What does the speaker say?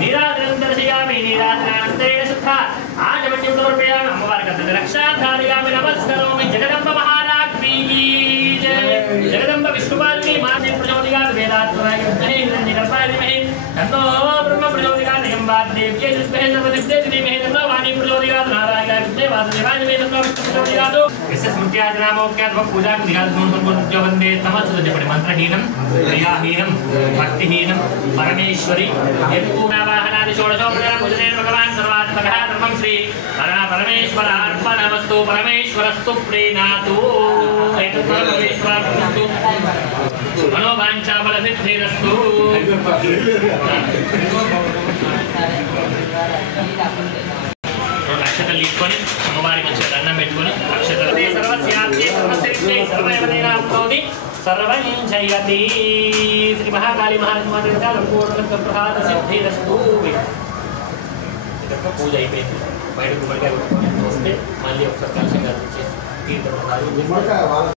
निरादरंतरशयामि निरादरानंतरेण सुखा आजमन्यं समर्पयामि अम्बवारकं रक्षाधारयामि नमस्करोमि जगदम्ब महाराज्ञी की जय जगदम्ब विष्णुपालिनी माते प्रचोदयात् वेदात्मनाय विद्महे हिरण्यगर्भाय धीमहि तन्नो ब्रह्म प्रचोदयात् यं वाग्देव्यै विद्महे सर्वसिद्धे धीमहि तन्नो वाणी प्रचोदयात् नारायणाय विद्महे वासुदेवाय धीमहि तन्नो विष्णु प्रचोदयात् यस्य स्मृत्याजनामोक्त्यात् पूजां दिगात् वन्दे तमस्सुदपि मंत्रहीनं क्रियाहीनं भक्तिहीनं परमेश्वरी यत्पूर्णवाहनादि षोडशोपचार पूजनेन भगवान् सर्वात्मकः धर्मं श्री परमेश्वरार्पणमस्तु परमेश्वरस्तु प्रीणातु एतत् परमेश्वरार्पणमस्तु मनोवाञ्छाफलसिद्धिरस्तु अक्षतలు తీసుకొని అమ్మవారి మంచిగా దండం పెట్టుకొని అక్షతలు సర్వస్యాప్తే సర్వసిద్ధే సర్వైవదేనాప్నోతి సర్వం జయతి శ్రీ మహాకాళీ మహాలక్ష్మీదేవత పూర్ణక ప్రసాద సిద్ధిరస్తు ఇదొక పూజ అయిపోయింది బయటకు బయట వస్తే మళ్ళీ ఒకసారి కలిసి తీర్థం